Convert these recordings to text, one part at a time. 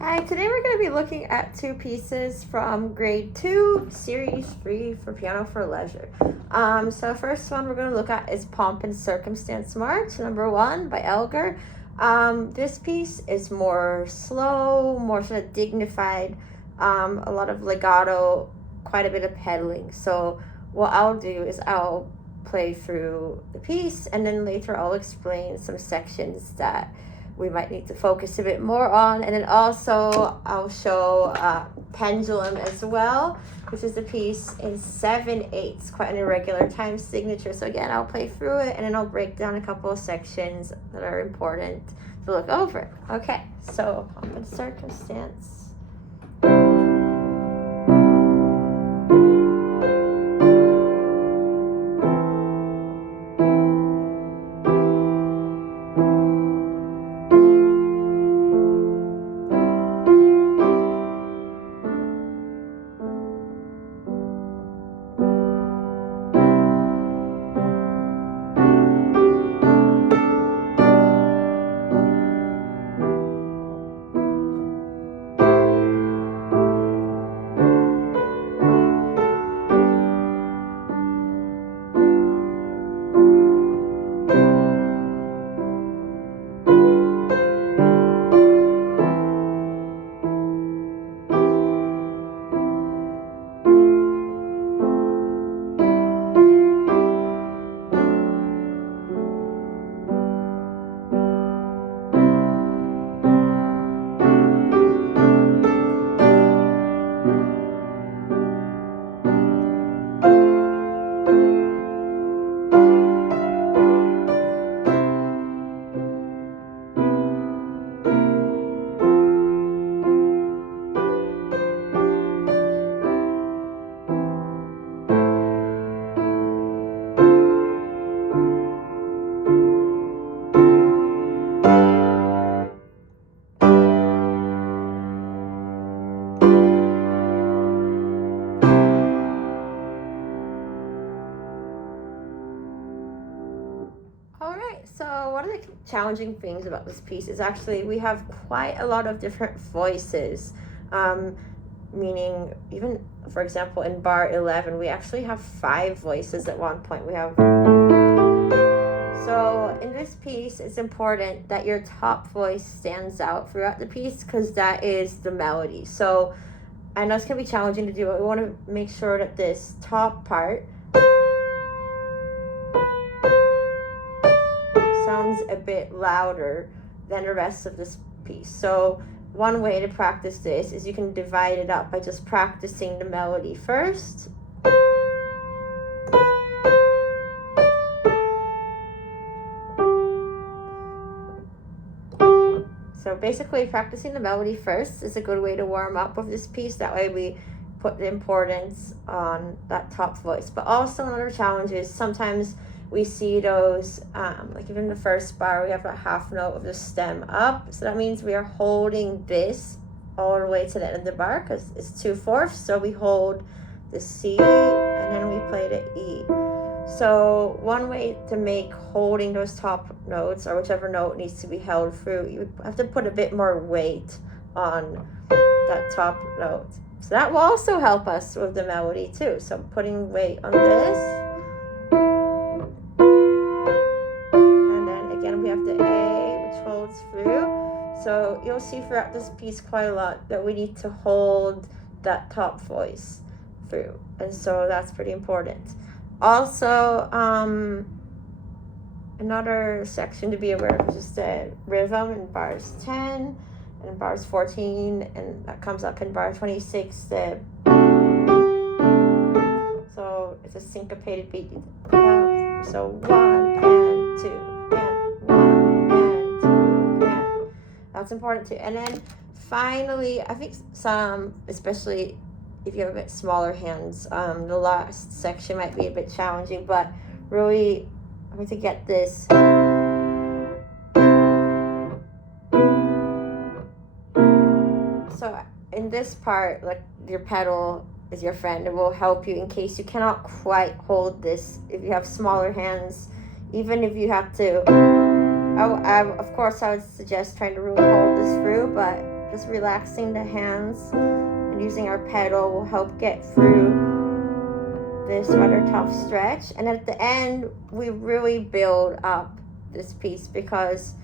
Hi, today we're going to be looking at two pieces from grade 2, series 3 for Piano for Leisure. So first one we're going to look at is Pomp and Circumstance March, number 1 by Elgar. This piece is more slow, more sort of dignified, a lot of legato, quite a bit of pedaling. So what I'll do is I'll play through the piece and then later I'll explain some sections that we might need to focus a bit more on, and then also I'll show Pendulum as well, which is a piece in 7/8, quite an irregular time signature. So again, I'll play through it and then I'll break down a couple of sections that are important to look over. Okay, so Pomp and Circumstance. So one of the challenging things about this piece is actually we have quite a lot of different voices, meaning even, for example, in bar 11, we actually have 5 voices at one point. So in this piece, it's important that your top voice stands out throughout the piece because that is the melody. So I know it's going to be challenging to do, but we want to make sure that this top part sounds a bit louder than the rest of this piece. So one way to practice this is you can divide it up by just practicing the melody first. So basically practicing the melody first is a good way to warm up with this piece. That way we put the importance on that top voice. But also another challenge is sometimes we see those, like even the first bar, we have a half note of the stem up. So that means we are holding this all the way to the end of the bar because it's 2/4. So we hold the C and then we play the E. So one way to make holding those top notes, or whichever note needs to be held through, you have to put a bit more weight on that top note. So that will also help us with the melody too. So putting weight on this. We have the A, which holds through. So you'll see throughout this piece quite a lot that we need to hold that top voice through. And so that's pretty important. Also, another section to be aware of is just the rhythm in bars 10 and bars 14, and that comes up in bar 26. So it's a syncopated beat. So 1 and 2. That's important too. And then finally, I think some, especially if you have a bit smaller hands, the last section might be a bit challenging, but really I'm going to get this. So in this part, like your pedal is your friend. It will help you in case you cannot quite hold this. If you have smaller hands, even if you have to, of course I would suggest trying to really hold this through, but just relaxing the hands and using our pedal will help get through this rather tough stretch. And at the end, we really build up this piece because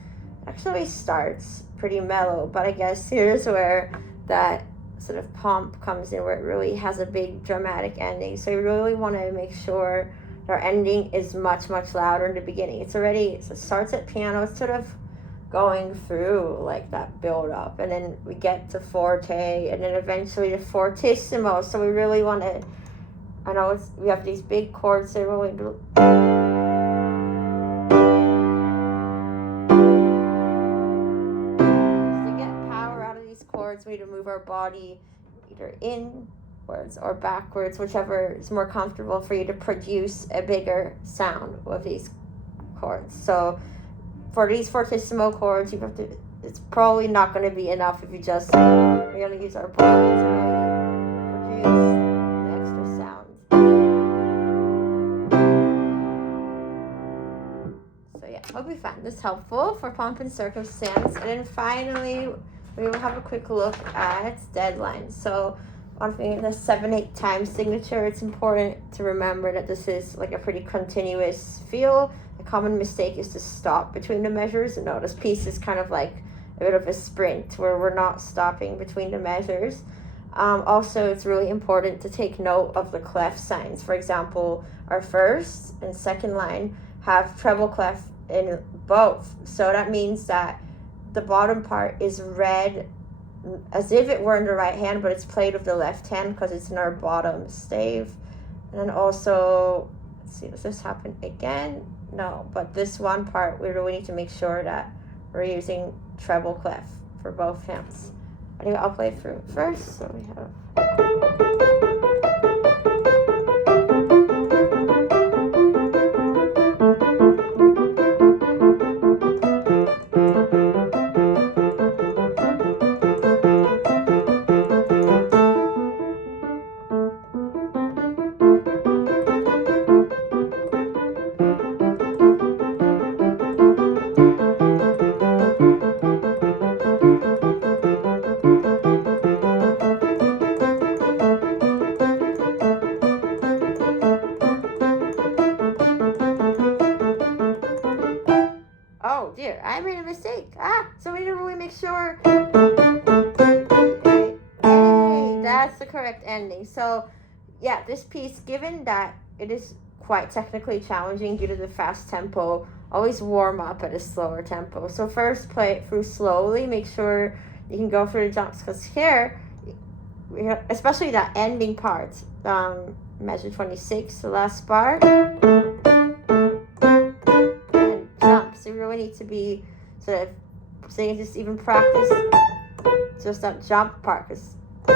it actually starts pretty mellow, but I guess here's where that sort of pomp comes in, where it really has a big dramatic ending. So you really want to make sure our ending is much louder in the beginning. It starts at piano, it's sort of going through like that build up, and then we get to forte, and then eventually to fortissimo. So we really want to, I know we have these big chords, so really to get power out of these chords, we need to move our body either inwards or backwards, whichever is more comfortable for you to produce a bigger sound with these chords. So for these fortissimo chords, you have to, it's probably not going to be enough if we're going to use our body to really produce the extra sound. So yeah, hope you found this helpful for Pomp and Circumstance. And then finally, we will have a quick look at deadlines. So on the 7/8 time signature, it's important to remember that this is like a pretty continuous feel. A common mistake is to stop between the measures. And notice piece is kind of like a bit of a sprint where we're not stopping between the measures. Also, it's really important to take note of the clef signs. For example, our first and second line have treble clef in both. So that means that the bottom part is read as if it were in the right hand, but it's played with the left hand because it's in our bottom stave. And then also, let's see, does this happen again? No, but this one part, we really need to make sure that we're using treble clef for both hands. Anyway, I'll play through it first. So we have... Oh dear, I made a mistake. So we need to really make sure. Hey, that's the correct ending. So yeah, this piece, given that it is quite technically challenging due to the fast tempo, always warm up at a slower tempo. So first play it through slowly, make sure you can go through the jumps, because here, especially that ending part, measure 26, the last bar. So you really need to be sort of, so you just even practice just that jump part. Cause so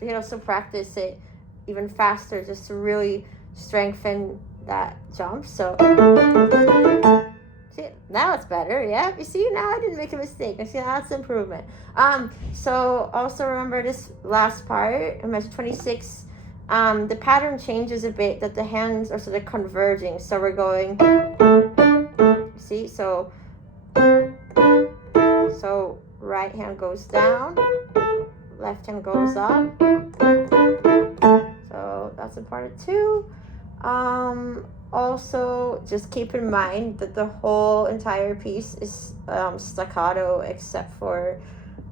you can also practice it even faster just to really strengthen that jump. So see, now it's better. Yeah, you see, now I didn't make a mistake. I see, now it's improvement. So also remember this last part, in measure 26, the pattern changes a bit, that the hands are sort of converging. So we're going, see, so right hand goes down, left hand goes up. So that's a part of 2. Also, just keep in mind that the whole entire piece is staccato, except for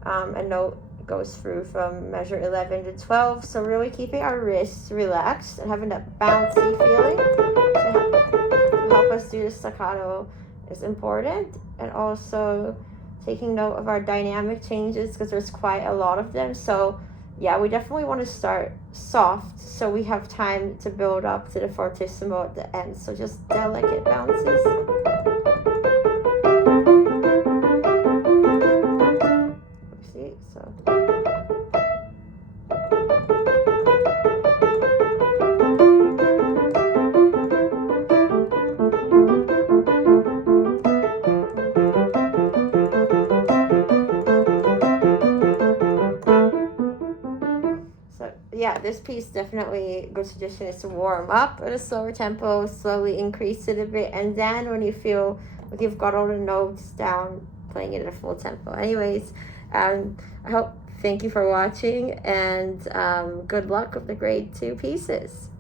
a note goes through from measure 11 to 12. So really keeping our wrists relaxed and having that bouncy feeling to help us do the staccato is important. And also taking note of our dynamic changes, because there's quite a lot of them. So yeah, we definitely want to start soft so we have time to build up to the fortissimo at the end. So just delicate bounces. See, so. Yeah, this piece definitely a good suggestion is to warm up at a slower tempo, slowly increase it a bit, and then when you feel like you've got all the notes down, playing it at a full tempo. Anyways, thank you for watching, and good luck with the grade 2 pieces.